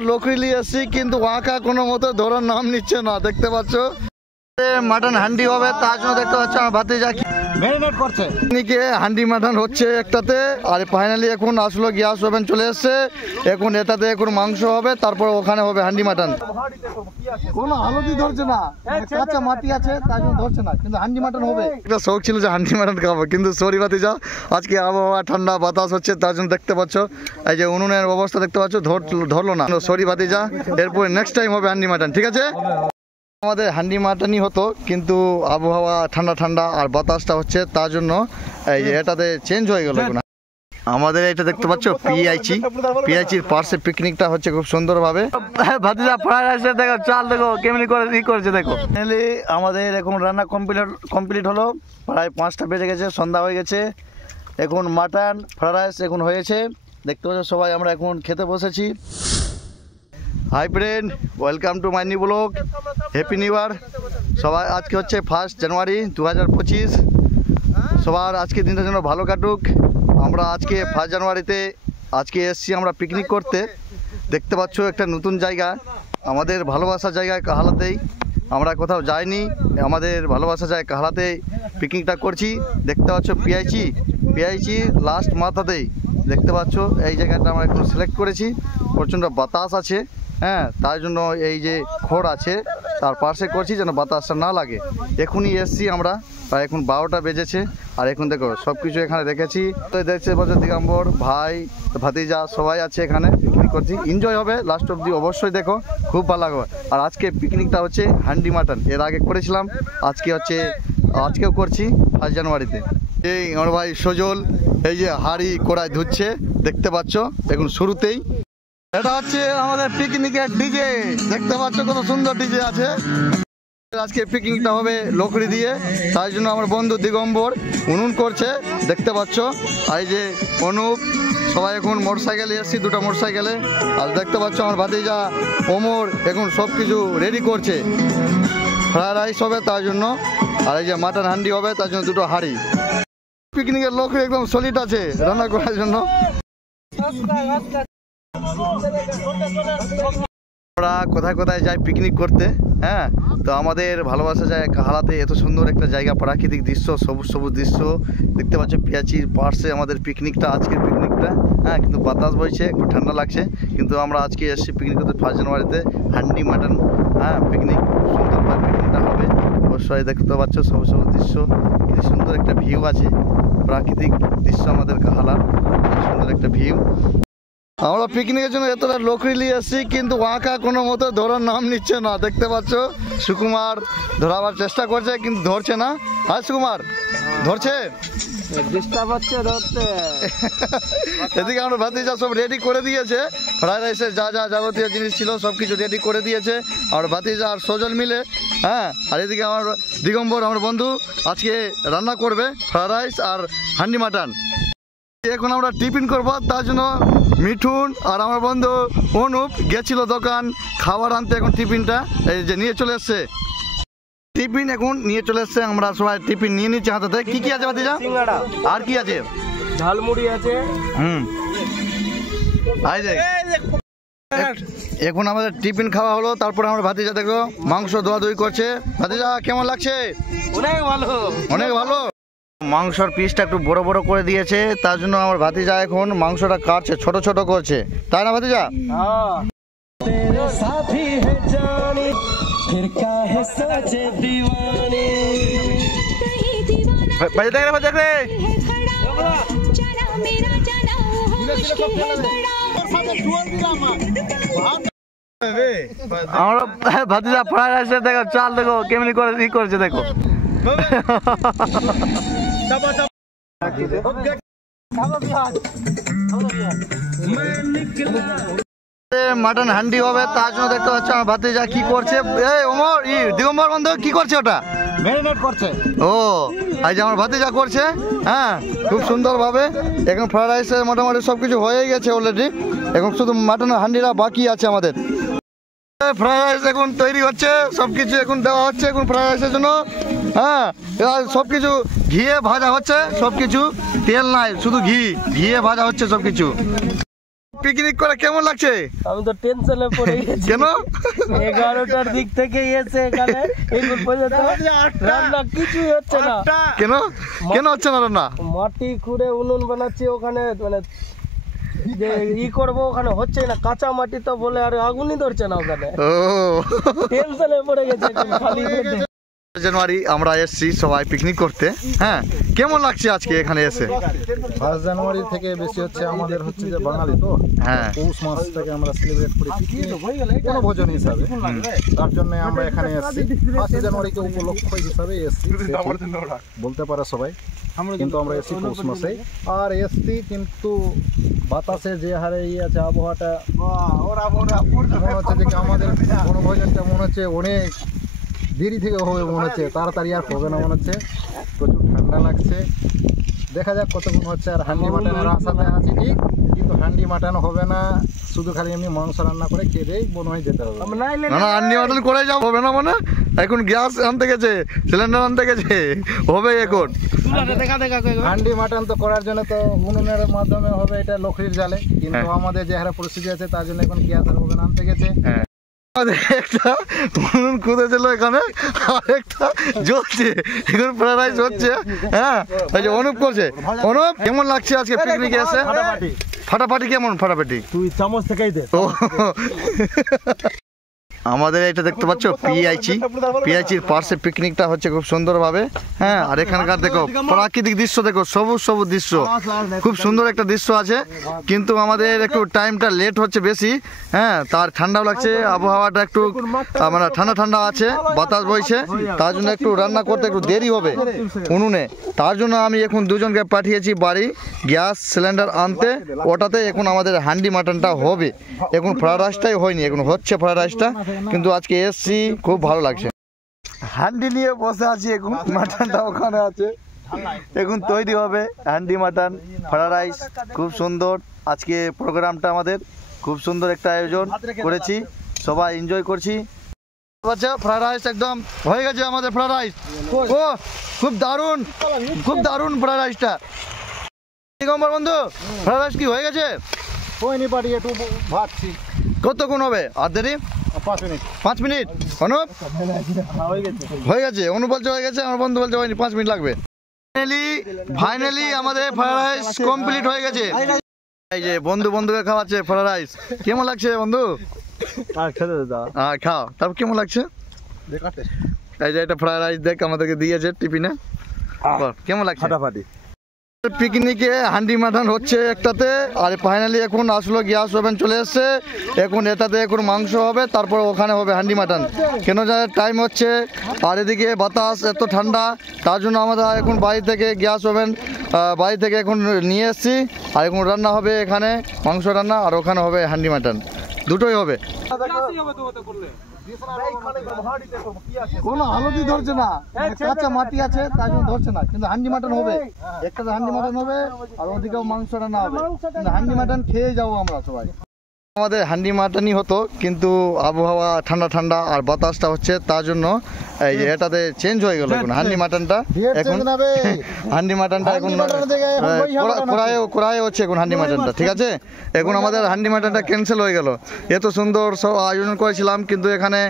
লোকরি নিয়ে এসছি কিন্তু ওয়াকা কোনো মতো ধরার নাম নিচ্ছে না। দেখতে পাচ্ছ মাটন হান্ডি হবে, তার জন্য দেখতে পাচ্ছ আমার ভাতিজা ম্যারিনেট করছে। হান্ডি মাটন হচ্ছে একটাতে, আর ফাইনালি এখন আসলো গ্যাস ওভেন চলে এসছে। এখন এটাতে এখন মাংস হবে, তারপর ওখানে হবে হান্ডি মাটন। কোনো হলুদই ধরছে না, কাঁচা মাটি আছে তার জন্য ধরছে না, কিন্তু হান্ডি মাটন হবে। একটা শখ ছিল যে হান্ডি মাটন খাবো, কিন্তু সরি ভাতিজা আজকে আবহাওয়া ঠান্ডা বাতাস হচ্ছে, তার জন্য দেখতে পাচ্ছ এই যে উনুনের অবস্থা দেখতে পাচ্ছ ধরলো না। সরি ভাতিজা, এরপরে নেক্সট টাইম হবে হান্ডি মাটন, ঠিক আছে? আমাদের হান্ডি মাটনই হতো, কিন্তু আবহাওয়া ঠান্ডা ঠান্ডা আর বাতাসটা হচ্ছে, তার জন্য এই যে এটাতে চেঞ্জ হয়ে গেল। এখন আমাদের এটা দেখতে পাচ্ছ পিআইচির পার্শ্বে পিকনিকটা হচ্ছে খুব সুন্দরভাবে। ভাতিজা ফ্রাইড রাইস দেখো, চাল দেখো কেমনি করে ই করেছে দেখো। ফাইনালি আমাদের এখন রান্না কমপ্লিট হলো, প্রায় 5টা বেজে গেছে, সন্ধ্যা হয়ে গেছে। এখন মাটন ফ্রাইড রাইস এখন হয়েছে, দেখতে পাচ্ছ সবাই আমরা এখন খেতে বসেছি। Hi friend, welcome to my new blog, happy new ইয়ার সবাই। আজকে হচ্ছে 1 জানুয়ারি 2025। সবার আজকে দিনটা যেন ভালো কাটুক। আমরা আজকে 1 জানুয়ারিতে আজকে এসছি আমরা পিকনিক করতে। দেখতে পাচ্ছ একটা নতুন জায়গা, আমাদের ভালোবাসার জায়গায় কাহালাতেই। আমরা কোথাও যাইনি, আমাদের ভালোবাসার জায়গায় কাহালাতেই পিকনিকটা করছি। দেখতে পাচ্ছ পিআইচি লাস্ট মাথাতেই দেখতে পাচ্ছ এই জায়গাটা আমরা এখন সিলেক্ট করেছি। প্রচণ্ড বাতাস আছে, হ্যাঁ, তার জন্য এই যে খড় আছে তার পাশে করছি যেন বাতাসটা না লাগে। এখনই এসছি আমরা, প্রায় এখন 12টা বেজেছে। আর এখন দেখো সব কিছু এখানে রেখেছি, তো দেখছে বছর দিগম্বর ভাই ভাতিজা সবাই আছে এখানে, পিকনিক করছি। এনজয় হবে লাস্ট অবধি, অবশ্যই দেখো, খুব ভালো লাগবে। আর আজকে পিকনিকটা হচ্ছে হান্ডি মাটন, এর আগে করেছিলাম, আজকেও করছি 1 জানুয়ারিতে। এই আমার ভাই সজল এই যে হাঁড়ি কড়াই ধুচ্ছে, দেখতে পাচ্ছ এখন শুরুতেই। এটা হচ্ছে আমাদের পিকনিকের ডিজে, দেখতে পাচ্ছ কত সুন্দর ডিজে আছে। আজকে পিকনিকটা হবে লোকড়ি দিয়ে, তাই জন্য আমার বন্ধু দিগম্বর উনুন করছে, দেখতে পাচ্ছ। আর এই যে অনুপ, সবাই এখন মোটরসাইকেলে এসছি, 2টা মোটরসাইকেলে। আর দেখতে পাচ্ছ আমার ভাতিজা ওমর এখন সব কিছু রেডি করছে। ফ্রাইড রাইস হবে তার জন্য, আর এই যে মাটন হান্ডি হবে তার জন্য 2টো হাঁড়ি। পিকনিকের লোকড়ি একদম সলিড আছে রান্না করার জন্য। আমরা কোথায় কোথায় যাই পিকনিক করতে, হ্যাঁ, তো আমাদের ভালোবাসা যায় কাহালাতে। এত সুন্দর একটা জায়গা, প্রাকৃতিক দৃশ্য, সবুজ সবুজ দৃশ্য দেখতে পাচ্ছ। পিয়াচির পার্শ্বে আমাদের পিকনিকটা, আজকের পিকনিকটা, হ্যাঁ, কিন্তু বাতাস বইছে, একটু ঠান্ডা লাগছে। কিন্তু আমরা আজকে এসেছি পিকনিক করতে 1 জানুয়ারিতে হান্ডি মাটন, হ্যাঁ, পিকনিক সুন্দরভাবে পিকনিকটা হবে। অবশ্যই দেখতে পাচ্ছ সবুজ সবুজ দৃশ্য, কি সুন্দর একটা ভিউ আছে, প্রাকৃতিক দৃশ্য আমাদের কাহালার, সুন্দর একটা ভিউ। আমরা পিকনিকের জন্য এতটা লোকরি নিয়ে এসছি, কিন্তু ওয়াকা কোনো মতো ধরার নাম নিচ্ছে না। দেখতে পাচ্ছ সুকুমার ধরাবার চেষ্টা করছে, কিন্তু ধরছে না। হ্যাঁ সুকুমার, ধরছে, ডিস্টার্ব হচ্ছে ধরতে। এদিকে আমরা ভাতিজা সব রেডি করে দিয়েছে, ফ্রাইড রাইসের যা যা যাবতীয় জিনিস ছিল সব কিছু রেডি করে দিয়েছে আর ভাতিজা আর সজল মিলে, হ্যাঁ। আর এদিকে আমার দিগম্বর আমার বন্ধু আজকে রান্না করবে ফ্রাইড রাইস আর হান্ডি মাটন। এখন আমরা টিফিন করবো, তার জন্য মিঠুন আর আমার বন্ধু অনুপ গেছিল দোকান খাবার আনতে। এখন টিফিনটা এই যে নিয়ে চলে এসছে, টিফিন এখন নিয়ে চলে এসছে। আমরা সবাই টিফিন নিয়ে নিচ্ছি হাতে। কি কি আছে ভাতিজা? আর কি আছে? ঝালমুড়ি আছে। এখন আমাদের টিফিন খাওয়া হলো, তারপরে আমরা ভাতিজা দেখো মাংস ধোয়াধুয়ি করছে। ভাতিজা কেমন লাগছে? অনেক ভালো, অনেক ভালো। মাংসর পিসটা একটু বড় বড় করে দিয়েছে, তার জন্য আমার ভাতিজা এখন মাংসটা কাটছে, ছোট ছোট করছে, তাই না ভাতিজা? আমরা ভাতিজা ফ্রাইড রাইস দেখো, চাল দেখো কেমনি করে ই করেছে দেখো। মাটন হান্ডি হবে, তার জন্য দেখতে পাচ্ছ আমার ভাতিজা কি করছে। এই ওমর, দিগম্বর বন্ধু কি করছে? ওটা ম্যারিনেট করছে। ও, আজ আমার ভাতিজা করছে, হ্যাঁ, খুব সুন্দর ভাবে। এখন ফ্রাইড রাইসের মোটামুটি সবকিছু হয়ে গেছে অলরেডি, এখন শুধু মাটনের হান্ডিটা বাকি আছে আমাদের। ফ্রাইড রাইস এখন তৈরি হচ্ছে, সবকিছু এখন দেওয়া হচ্ছে এখন ফ্রাইড রাইসের জন্য, হ্যাঁ। সবকিছু ঘিয়ে ভাজা হচ্ছে, সবকিছু তেল নাই, শুধু ঘিয়ে ভাজা হচ্ছে সবকিছু। পিকনিক করে কেমন লাগছে? আমি তো টেনশনে পড়ে গেছি। কেন? 11টার দিক থেকে এসে এখানে এখন পর্যন্ত রান্না কিছুই হচ্ছে না। কেন কেন হচ্ছে না রান্না? মাটি খুঁড়ে উনুন বানাচ্ছি ওখানে, মানে যে করবো ওখানে হচ্ছে না, কাঁচা মাটি তো বলে আর আগুনই ধরছে না ওখানে। ও টেনশনে পড়ে গেছে এখন খালি পেটে। জানুয়ারি আমরা এসছি সবাই পিকনিক করতে। হ্যাঁ, কেমন লাগছে আজকে এখানে এসে? 1 জানুয়ারি থেকে বেশি হচ্ছে আমাদের হচ্ছে যে বাঙালি তো, হ্যাঁ পৌষ মাসটাকে আমরা সেলিব্রেট করি বনভোজন হিসাবে। তার জন্য আমরা এখানে এসেছি 1 জানুয়ারিকে উপলক্ষ হিসাবে এসেছি বলতে পারে সবাই, কিন্তু আমরা এসেছি পৌষ মাসে। আর এসছি কিন্তু বাতাসে যে হারে আছে আবহাওয়াটা, মনে হচ্ছে যে আমাদের বনভোজনটা মনে হচ্ছে অনেক দেরি থেকে হবে, মনে হচ্ছে তাড়াতাড়ি আর হবে না মনে হচ্ছে। প্রচুর ঠান্ডা লাগছে, দেখা যাক কতক্ষণ হচ্ছে। আর হান্ডি মাটনের আশাতে আছি ঠিক, কিন্তু হান্ডি মাটন হবে না, শুধু খালি এমনি মাংস রান্না করে খেয়ে দিয়ে মনে হয় যেতে হবে। না না, হান্ডি মাটন করে যাও, হবে না মানে এখন গ্যাস আনতে গেছে, সিলিন্ডার আনতে গেছে, হবে এখন। হান্ডি মাটন তো করার জন্য তো উনুনের মাধ্যমে হবে, এটা লকড়ির জালে, কিন্তু আমাদের যে হারে পরিস্থিতি আছে তার জন্য এখন গ্যাস আর ওভেন আনতে গেছে। একটা উনুন খুঁজেছিল এখানে, আর একটা জ্বলছে, এখন ফ্রাইড রাইস হচ্ছে। হ্যাঁ, এই যে অনুপ করছে। অনুপ, কেমন লাগছে আজকে পিকনিকে এসে? ফাটাফাটি কেমন? ফাটাফাটি তুই চামচ থেকেই দে। ও আমাদের এটা দেখতে পাচ্ছ পিআইচির পার্শ্বে পিকনিকটা হচ্ছে খুব সুন্দরভাবে। হ্যাঁ, আর এখানকার দেখো প্রাকৃতিক দৃশ্য, দেখো সবুজ সবুজ দৃশ্য, খুব সুন্দর একটা দৃশ্য আছে। কিন্তু আমাদের একটু টাইমটা লেট হচ্ছে বেশি। হ্যাঁ, তার ঠান্ডাও লাগছে, আবহাওয়াটা একটু মানে ঠান্ডা ঠান্ডা আছে, বাতাস বইছে, তার জন্য একটু রান্না করতে একটু দেরি হবে উনুনে। তার জন্য আমি এখন দুজনকে পাঠিয়েছি বাড়ি গ্যাস সিলিন্ডার আনতে, ওটাতে এখন আমাদের হান্ডি মাটনটা হবে। এখন ফ্রাইড রাইসটাই হয়নি, এখন হচ্ছে ফ্রাইড রাইসটা। কিন্তু আজকে এসছি, খুব ভালো লাগছে। হান্ডি নিয়ে বসে আছি, এখন মাটনটা ওখানে আছে, এখন তৈরি হবে হান্ডি মাটন ফ্রাইড রাইস। খুব সুন্দর আজকে প্রোগ্রামটা, আমাদের খুব সুন্দর একটা আয়োজন করেছি, সবাই এনজয় করছি। ফ্রাইড রাইস একদম হয়ে গেছে আমাদের ফ্রাইড রাইস। ও খুব দারুণ, খুব দারুণ ফ্রাইড রাইসটা। বন্ধু, ফ্রাইড রাইস কি হয়ে গেছে? হয়নি বাড়ি, একটু ভাবছি কতক্ষণ হবে? আর দেরি 5 মিনিট। 5 মিনিট? অনুপ হয়ে গেছে, অনুপ বলছে হয়ে গেছে, আমার বন্ধু বলছে হয়নি, 5 মিনিট লাগবে। ফাইনালি আমাদের ফ্রাইড রাইস কমপ্লিট হয়ে গেছে। এই যে বন্ধুকে খাওয়াচ্ছে ফ্রাইড রাইস। কেমন লাগছে বন্ধু? খাও, তারপর কেমন লাগছে? এই যে এটা ফ্রাইড রাইস দেখ আমাদেরকে দিয়েছে টিফিনে, কেমন লাগছে? ফাটাফাটি। পিকনিকে হান্ডি মাটন হচ্ছে একটাতে, আর ফাইনালি এখন আসলো গ্যাস ওভেন চলে এসছে। এখন এটাতে এখন মাংস হবে, তারপর ওখানে হবে হান্ডি মাটন। কেন যায় টাইম হচ্ছে, আর এদিকে বাতাস এত ঠান্ডা, তার জন্য আমরা এখন বাড়ি থেকে গ্যাস ওভেন বাড়ি থেকে এখন নিয়ে এসেছি। আর এখন রান্না হবে এখানে মাংস রান্না, আর ওখানে হবে হান্ডি মাটন, দুটোই হবে। কোনো আলোটি ধরছে না, কাঁচা মাটি আছে তার জন্য ধরছে না, কিন্তু হান্ডি মাটন হবে। একটা হান্ডি মাটন হবে, আর ওদিকেও মাংস রান্না হবে। হান্ডি মাটন খেয়ে যাবো আমরা সবাই। আমাদের হান্ডি মাটনই হতো, কিন্তু আবহাওয়া ঠান্ডা ঠান্ডা আর বাতাসটা হচ্ছে, তার জন্য এই যে এটাতে চেঞ্জ হয়ে গেল। এখন হান্ডি মাটনটা এখন কড়াই হচ্ছে এখন হান্ডি মাটনটা, ঠিক আছে? এখন আমাদের হান্ডি মাটনটা ক্যান্সেল হয়ে গেল। এত সুন্দর সব আয়োজন করেছিলাম, কিন্তু এখানে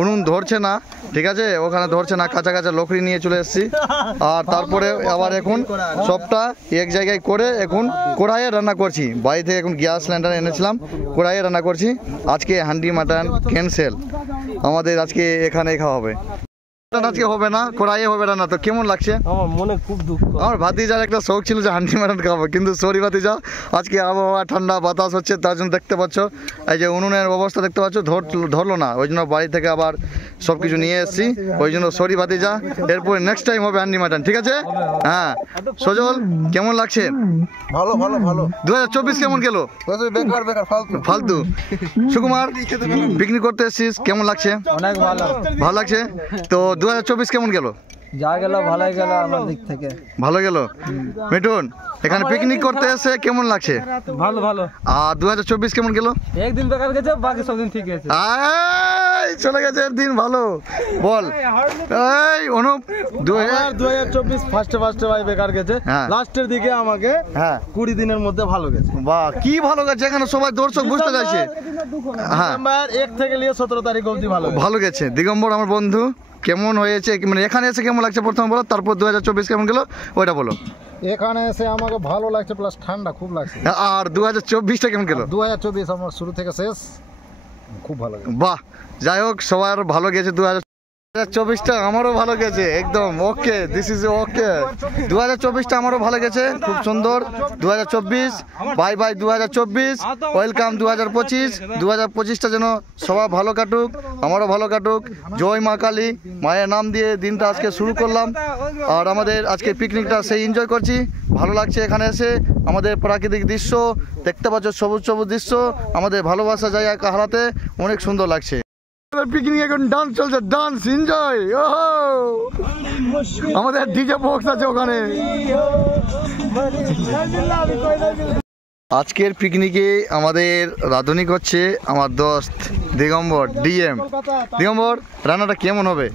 উনুন ধরছে না, ঠিক আছে? ওখানে ধরছে না, কাঁচা কাঁচা লকড়ি নিয়ে চলে এসেছি। আর তারপরে আবার এখন সবটা এক জায়গায় করে এখন কড়াইয়ে রান্না করছি। বাড়ি থেকে এখন গ্যাস সিলিন্ডার এনেছিলাম, কড়াইয়ে রান্না করছি। আজকে হান্ডি মাটন ক্যান্সেল, আমাদের আজকে এখানেই খাওয়া হবে। আজকে হবে না, কড়াইয়ে হবে রান্না। তো কেমন লাগছে? আমার মনে খুব দুঃখ। আমার ভাতিজার একটা শখ ছিল যে হান্ডি মাটন খাবো, কিন্তু সরি ভাতিজা, আজকে আবহাওয়া ঠান্ডা বাতাস হচ্ছে, তার জন্য দেখতে পাচ্ছ এই যে উনুনের অবস্থা দেখতে পাচ্ছ, ধরলো না, ওই জন্য বাড়ি থেকে আবার সব কিছু নিয়ে এসেছি। ওই জন্য সরি ভাতিজা, এরপরে নেক্সট টাইম হবে হান্ডি মাটন, ঠিক আছে? হ্যাঁ, সজল কেমন লাগছে? ভালো ভালো ভালো। 2024 কেমন গেল? বেকার বেকার ফালতু। সুকুমার, পিকনিক করতে এসেছিস, কেমন লাগছে? অনেক ভালো। ভালো লাগছে তো। 2024 কেমন গেল? যা গেল ভালোই গেল আমার দিক থেকে। ভালো গেল। মিঠুন, এখানে পিকনিক করতে এসে কেমন লাগছে? ভালো ভালো। আর 2024 কেমন গেল? একদিন বেকার গেছে, বাকি সব দিন ঠিক আছে। এই চলে গেছে এর দিন ভালো বল এই অনুপ 2024 ফার্স্টে ভাই বেকার গেছে, হ্যাঁ। লাস্টের দিকে আমাকে হ্যাঁ 20 দিনের মধ্যে ভালো গেছে। বাহ কি ভালো গেছে এখানে সবাই দর্শক বুঝতে চাইছে হ্যাঁ ডিসেম্বর 1 থেকে নিয়ে 17 তারিখ অবধি ভালো গেছে। ভালো গেছে দিগম্বর আমার বন্ধু কেমন হয়েছে মানে এখানে এসে কেমন লাগছে প্রথম বলো, তারপর 2024 কেমন গেল ওইটা বলো। এখানে এসে আমাকে ভালো লাগছে, প্লাস ঠান্ডা খুব লাগছে। আর 2024টা কেমন গেল? 2024 আমার শুরু থেকে শেষ খুব ভালো গেছে। বাহ যাই হোক সবার ভালো গেছে 2024টা আমারও ভালো গেছে একদম ওকে দিস ইজ ওকে 2024টা আমারও ভালো গেছে খুব সুন্দর 2024 বাই বাই 2024 ওয়েলকাম 2025টা যেন সবার ভালো কাটুক আমারও ভালো কাটুক জয় মা কালী মায়ের নাম দিয়ে দিনটা আজকে শুরু করলাম আর আমাদের আজকে পিকনিকটা সেই এনজয় করছি ভালো লাগছে এখানে এসে আমাদের প্রাকৃতিক দৃশ্য দেখতে পাচ্ছ সবুজ সবুজ দৃশ্য আমাদের ভালোবাসা জায়গা হারাতে অনেক সুন্দর লাগছে পিকনিক এখন ডান্স চলছে ডান্স এনজয় আমাদের ডিজে বক্স আছে ওখানে আজকের পিকনিকে আমাদের রাঁধুনি করছে আমার দোস্ত দিগম্বর ডিএম দিগম্বর রান্নাটা কেমন হবে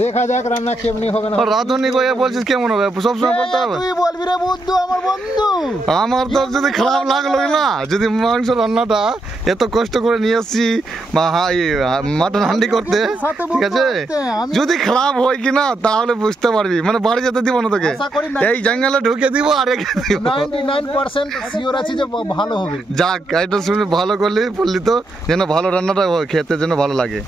দেখা যাক রান্না কেমনি হবে না। রাঁধুনি কয়ে বলছিস কেমন হবে সবসময় বলতে হবে তুই বলবি রে বন্ধু আমার বন্ধু। আমার তো যদি খারাপ লাগলো না যদি মাংস রান্নাটা এত কষ্ট করে নিয়ে এসছি মাটন হান্ডি করতে ঠিক আছে যদি খারাপ হয় কিনা তাহলে বুঝতে পারবি মানে বাড়ি যেতে দিব না তোকে এই জঙ্গলে ঢুকে দিব আর রেখে দিব 99% শিওর আছি যে ভালো হবে। যাক এটা শুনে ভালো করলি বললি তো যেন ভালো রান্নাটা খেতে যেন ভালো লাগে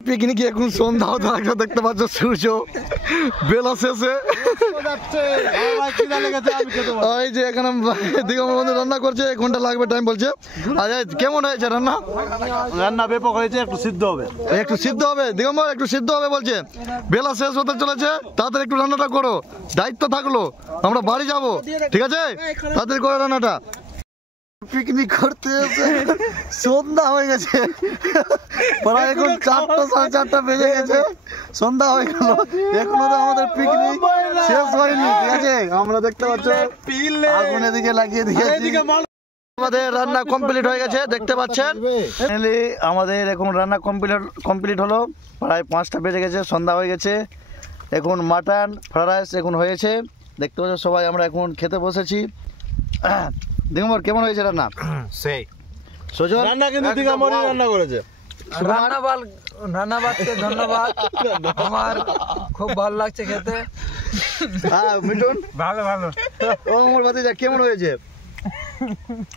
পিকনিক এখন সন্ধ্যা হতে লাগছে দেখতে পাচ্ছ সূর্য বেলা শেষে ওই যে এখানে দিগম্বর বন্ধু রান্না করছে 1 ঘন্টা লাগবে টাইম বলছে আর কেমন হয়েছে রান্না রান্না ব্যাপক হয়েছে, একটু সিদ্ধ হবে দিগম্বর একটু সিদ্ধ হবে বলছে বেলা শেষ হতে চলেছে তাড়াতাড়ি একটু রান্নাটা করো দায়িত্ব থাকলো আমরা বাড়ি যাব ঠিক আছে তাড়াতাড়ি করো রান্নাটা পিকনিক করতে সন্ধ্যা হয়ে গেছে প্রায় এখন 4টা 4:30 বেজে গেছে সন্ধ্যা হয়ে গেল এখনো তো আমাদের পিকনিক শেষ হয়নি ঠিক আছে আমরা দেখতে পাচ্ছ আগুন এদিকে লাগিয়ে দিয়েছি আমাদের রান্না কমপ্লিট হয়ে গেছে দেখতে পাচ্ছেন ফাইনালি আমাদের এখন রান্না কমপ্লিট হলো প্রায় 5টা বেজে গেছে সন্ধ্যা হয়ে গেছে এখন মাটন ফ্রাইড রাইস এখন হয়েছে দেখতে পাচ্ছ সবাই আমরা এখন খেতে বসেছি দিগম্বর কেমন হয়েছে রান্না সেই সুজন রান্না কিন্তু দিগম্বরই রান্না করেছে রান্নাবাদকে ধন্যবাদ আমার খুব ভালো লাগছে খেতে হ্যাঁ মিঠুন ভালো ও আমার ভাতিজা কেমন হয়েছে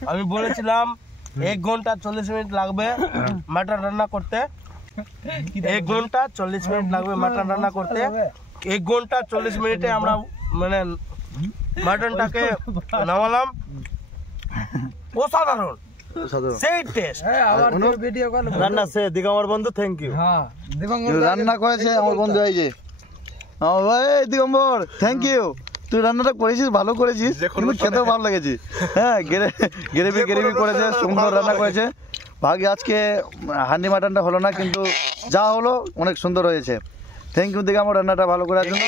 আমি বলেছিলাম 1 ঘন্টা 40 মিনিট লাগবে মাটন রান্না করতে 1 ঘন্টা 40 মিনিট লাগবে মাটন রান্না করতে 1 ঘন্টা 40 মিনিটে আমরা মানে মাটনটাকে নামালাম অসাধারণ সেই টেস্ট আবার ভিডিও কল রান্না সে দিগম্বর বন্ধু থ্যাংক ইউ হ্যাঁ দিগম্বর রান্না করেছে আমার বন্ধু এই যে এই দিগম্বর থ্যাংক ইউ তুই রান্নাটা করেছিস ভালো করেছিস কিন্তু খেতেও ভালো লেগেছে হ্যাঁ গ্রেভি করেছে সুন্দর রান্না করেছে ভাগ্যে আজকে হান্ডি মাটনটা হলো না কিন্তু যা হলো অনেক সুন্দর হয়েছে থ্যাংক ইউ দিগম্বর রান্নাটা ভালো করার জন্য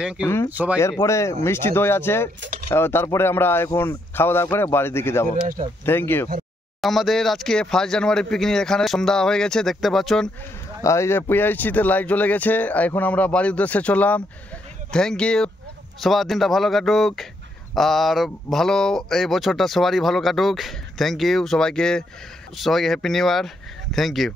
থ্যাংক ইউ সবাই। এরপরে মিষ্টি দই আছে তারপরে আমরা এখন খাওয়া দাওয়া করে বাড়ির দিকে যাবো থ্যাংক ইউ আমাদের আজকে 1 জানুয়ারি পিকনিক এখানে সন্ধ্যা হয়ে গেছে দেখতে পাচ্ছেন এই যে পিআইসিতে লাইট জ্বলে গেছে এখন আমরা বাড়ির উদ্দেশ্যে চললাম থ্যাংক ইউ সবার দিনটা ভালো কাটুক আর ভালো এই বছরটা সবারই ভালো কাটুক থ্যাংক ইউ সবাইকে happy new year thank you